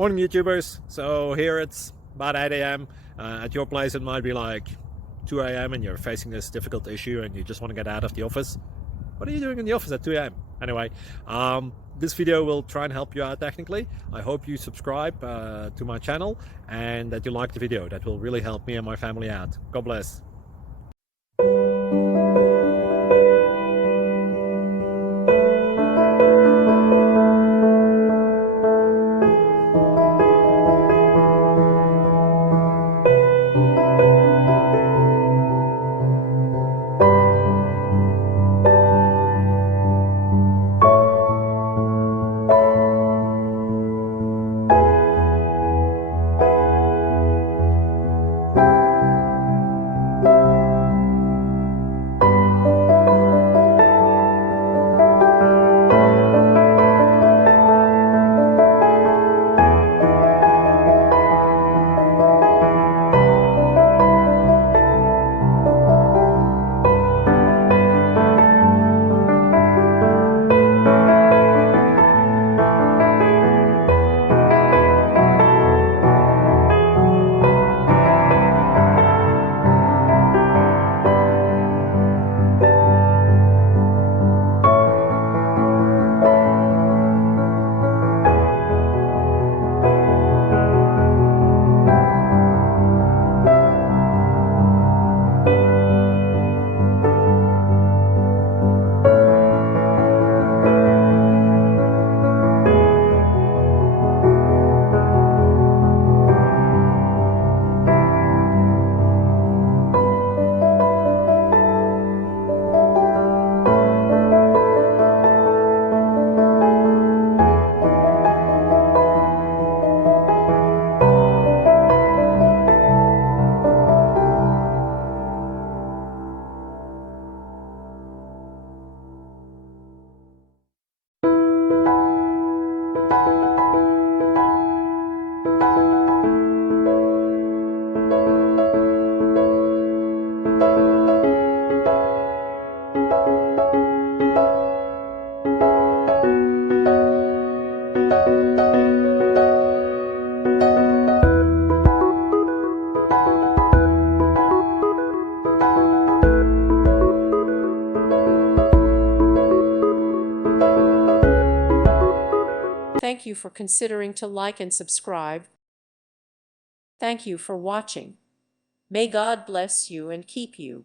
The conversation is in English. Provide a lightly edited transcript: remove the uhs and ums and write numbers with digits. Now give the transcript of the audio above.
Morning YouTubers. So here it's about 8 a.m. At your place it might be like 2 a.m. and you're facing this difficult issue and you just want to get out of the office. What are you doing in the office at 2 a.m.? Anyway, this video will try and help you out technically. I hope you subscribe to my channel and that you like the video. That will really help me and my family out. God bless. Thank you for considering to like and subscribe. Thank you for watching. May God bless you and keep you.